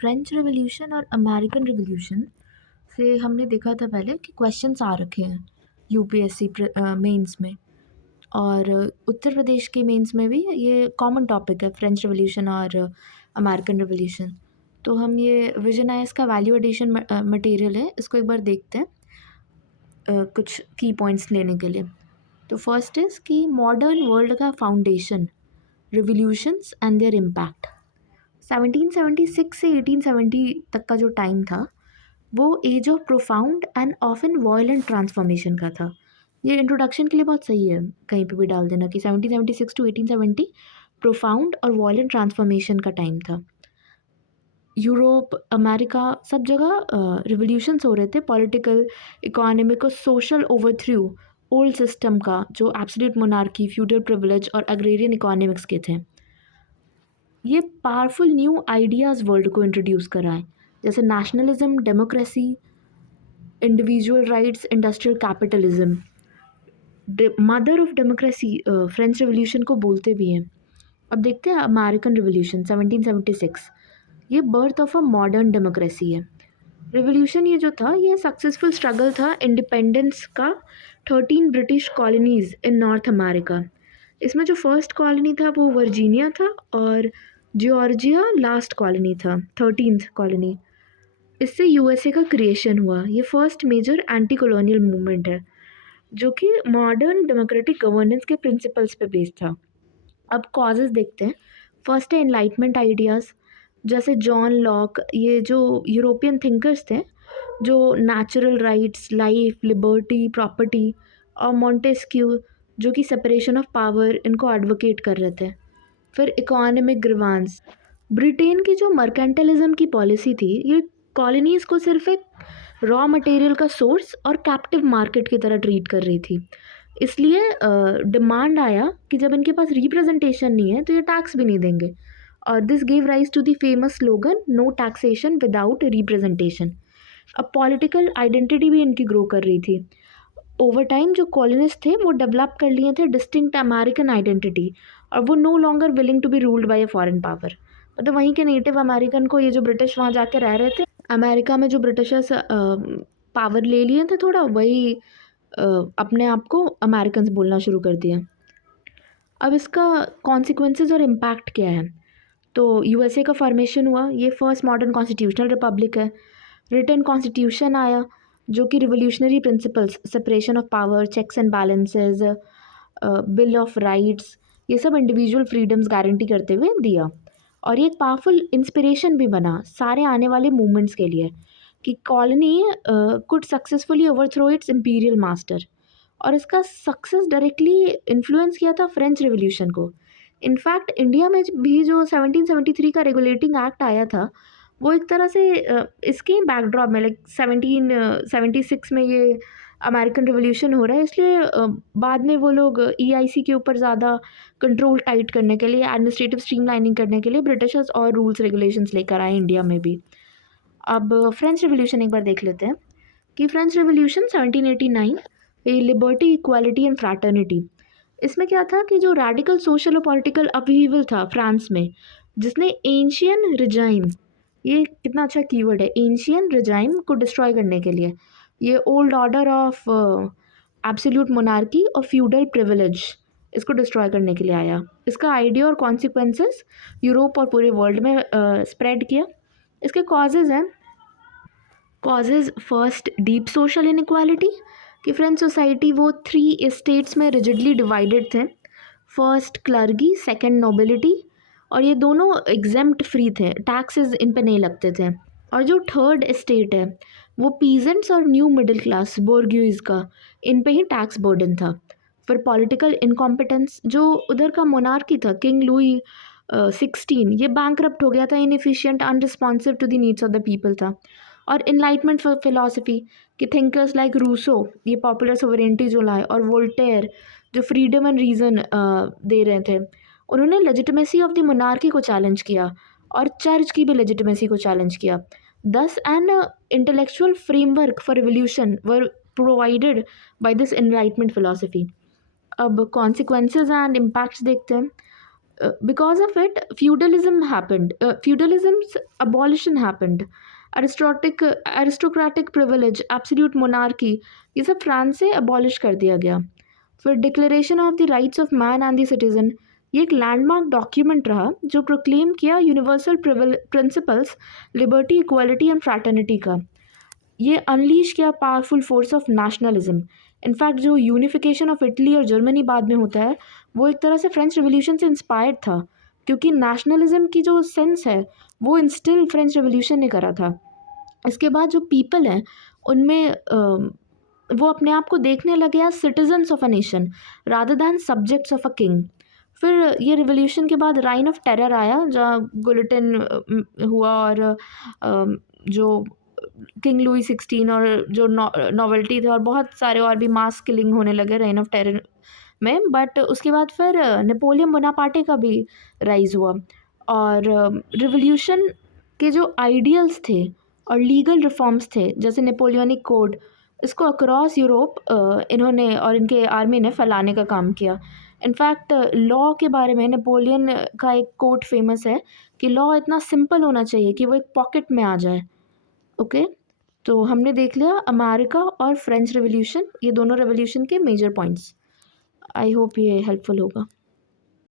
French revolution और American revolution से हमने देखा था पहले कि क्वेश्चंस आ रखे हैं यूपीएससी मेंस में। और उत्तर प्रदेश के मेंस में भी ये कॉमन टॉपिक है, फ्रेंच रिवॉल्यूशन और अमेरिकन रिवॉल्यूशन। तो हम ये विजन आइस का वैल्यू एडिशन मटेरियल है, इसको एक बार देखते हैं कुछ की पॉइंट्स लेने के लिए। तो फर्स्ट इज़ कि मॉडर्न वर्ल्ड का foundation, revolutions and their impact. 1776 से 1870 तक का जो टाइम था वो age of profound and often violent transformation का था। ये इंट्रोडक्शन के लिए बहुत सही है, कहीं पे भी डाल देना कि 1776 टू 1870 प्रोफाउंड और वॉयलेंट ट्रांसफॉर्मेशन का टाइम था। यूरोप, अमेरिका, सब जगह रिवोल्यूशंस हो रहे थे, पॉलिटिकल, इकोनॉमिक और सोशल ओवरथ्रू ओल्ड सिस्टम का जो एब्सोल्यूट मोनार्की, फ्यूडल प्रिविलेज और अग्रेरियन इकोनॉमिक्स के थे। ये पावरफुल न्यू आइडियाज़ वर्ल्ड को इंट्रोड्यूस कराएं, जैसे nationalism, democracy, individual rights, industrial capitalism. Mother of democracy French revolution को बोलते भी हैं। अब देखते हैं अमेरिकन रिवॉल्यूशन 1776। ये birth of a modern democracy है। रिवॉल्यूशन ये जो था ये सक्सेसफुल स्ट्रगल था इंडिपेंडेंस का 13 ब्रिटिश कॉलोनीज इन नॉर्थ अमेरिका। इसमें जो फर्स्ट कॉलोनी था वो वर्जीनिया था और जॉर्जिया लास्ट कॉलोनी था, 13th कॉलोनी। इससे यूएसए का क्रिएशन हुआ। ये first major anti colonial movement है जो कि मॉडर्न डेमोक्रेटिक गवर्नेंस के प्रिंसिपल्स पे बेस्ड था। अब कॉजेज़ देखते हैं। फर्स्ट है एनलाइटमेंट आइडियाज़, जैसे जॉन लॉक, ये जो यूरोपियन थिंकर्स थे जो natural rights, life, liberty, property, और मॉन्टेस्क्यू जो कि सेपरेशन ऑफ पावर, इनको एडवोकेट कर रहे थे। फिर इकोनॉमिक ग्रीवांस, ब्रिटेन की जो मर्केंटलिज्म की पॉलिसी थी ये कॉलोनीज़ को सिर्फ एक रॉ मटेरियल का सोर्स और कैप्टिव मार्केट की तरह ट्रीट कर रही थी। इसलिए डिमांड आया कि जब इनके पास रिप्रेजेंटेशन नहीं है तो ये टैक्स भी नहीं देंगे, और this give rise to the famous slogan no taxation without representation. अब पॉलिटिकल आइडेंटिटी भी इनकी ग्रो कर रही थी। ओवर टाइम जो कॉलोनिस्ट थे वो डेवलप कर लिए थे डिस्टिंक्ट अमेरिकन आइडेंटिटी, और वो no longer willing to be ruled by a foreign power. मतलब वहीं के नेटिव अमेरिकन को, ये जो ब्रिटिश वहाँ जाके रह रहे थे अमेरिका में, जो ब्रिटिशर्स पावर ले लिए थे थोड़ा, वही अपने आप को अमेरिकन्स बोलना शुरू कर दिया। अब इसका कॉन्सिक्वेंसेस और इम्पैक्ट क्या है? तो यूएसए का फॉर्मेशन हुआ, ये फर्स्ट मॉडर्न कॉन्स्टिट्यूशनल रिपब्लिक है। रिटन कॉन्स्टिट्यूशन आया जो कि revolutionary principles, separation of power, checks and balances, bill of rights, ये सब इंडिविजुअल फ्रीडम्स गारंटी करते हुए दिया। और ये एक पावरफुल इंस्पिरेशन भी बना सारे आने वाले मूवमेंट्स के लिए कि colony could successfully overthrow it's imperial master. और इसका सक्सेस डायरेक्टली इन्फ्लुएंस किया था फ्रेंच रिवॉल्यूशन को। इनफैक्ट इंडिया में भी जो 1773 का रेगुलेटिंग एक्ट आया था वो एक तरह से इसके बैकड्रॉप में, लाइक 1776 में ये अमेरिकन रिवॉल्यूशन हो रहा है, इसलिए बाद में वो लोग ईआईसी के ऊपर ज़्यादा कंट्रोल टाइट करने के लिए, एडमिनिस्ट्रेटिव स्ट्रीमलाइनिंग करने के लिए ब्रिटिशर्स और रूल्स रेगुलेशंस लेकर आए इंडिया में भी। अब फ्रेंच रिवॉल्यूशन एक बार देख लेते हैं कि फ्रेंच रिवॉल्यूशन 1789, ये लिबर्टी, इक्वालिटी एंड फ्रैटर्निटी। इसमें क्या था कि जो रेडिकल सोशल और पॉलिटिकल अपहीवल था फ्रांस में, जिसने एंशियन रिजाइम, ये कितना अच्छा कीवर्ड है, एंशियन रिजाइम को डिस्ट्रॉय करने के लिए, ये old order of absolute monarchy और फ्यूडल प्रिविलेज, इसको डिस्ट्रॉय करने के लिए आया। इसका आइडिया और कॉन्सिक्वेंसेस यूरोप और पूरे वर्ल्ड में स्प्रेड किया। इसके कॉजेज़ हैं। Causes, first deep social inequality, कि फ्रेंच सोसाइटी वो 3 स्टेट्स में रिजिडली डिवाइडेड थे। फर्स्ट क्लर्गी, सेकंड नोबिलिटी, और ये दोनों एग्जेम्प्ट फ्री थे, टैक्सेस इन पे नहीं लगते थे। और जो थर्ड स्टेट है वो पीजेंट्स और न्यू मिडिल क्लास बोर्ग्यूइज का, इन पे ही टैक्स बर्डन था। फिर पॉलिटिकल इनकॉम्पिटेंस, जो उधर का मोनार्की था किंग लुई 16, ये बैंकरप्ट हो गया था, inefficient, unresponsive to the needs of the people था। और इनलाइटमेंट फिलोसफी कि थिंकर्स लाइक रूसो, ये पॉपुलर सोवरेंटी जो लाए, और वोल्टेयर जो फ्रीडम एंड रीज़न दे रहे थे, उन्होंने लेजिटिमेसी ऑफ द मोनार्की को चैलेंज किया और चर्च की भी लेजिटिमेसी को चैलेंज किया। दस an intellectual framework for revolution were provided by this enlightenment philosophy. अब कॉन्सिक्वेंसेज एंड इम्पैक्ट्स देखते हैं। Because of it, feudalism's abolition happened. Aristocratic privilege, absolute monarchy, ये सब फ्रांस से abolish कर दिया गया. फिर declaration of the rights of man and the citizen, ये एक लैंडमार्क डॉक्यूमेंट रहा जो प्रोक्लेम किया universal principles, liberty, equality and fraternity का. ये अनलीश किया powerful force of nationalism. In fact जो यूनिफिकेशन ऑफ इटली और जर्मनी बाद में होता है, वो एक तरह से फ्रेंच रिवोल्यूशन से इंस्पायर्ड था, क्योंकि नेशनलिज्म की जो सेंस है वो इंस्टिल फ्रेंच रिवोल्यूशन ने करा था. इसके बाद जो पीपल हैं उनमें वो अपने आप को देखने लगे as citizens of a nation rather than subjects of a king. फिर ये रिवोल्यूशन के बाद राइन ऑफ टेरर आया, जहाँ गुलिटन हुआ और जो किंग लुई 16 और जो नॉवेल्टी थे और बहुत सारे और भी मास किलिंग होने लगे रेन ऑफ टेरर में. बट उसके बाद फिर नेपोलियन बोनापार्टे का भी राइज हुआ, और रिवोल्यूशन के जो आइडियल्स थे और लीगल रिफॉर्म्स थे जैसे नेपोलियनिक कोड, इसको अक्रॉस यूरोप इन्होंने और इनके आर्मी ने फैलाने का काम किया. इनफैक्ट लॉ के बारे में नेपोलियन का एक कोट फेमस है कि लॉ इतना सिंपल होना चाहिए कि वो एक पॉकेट में आ जाए. ओके, तो हमने देख लिया अमेरिका और फ्रेंच रेवोल्यूशन, ये दोनों रेवोल्यूशन के मेजर पॉइंट्स. आई होप ये हेल्पफुल होगा.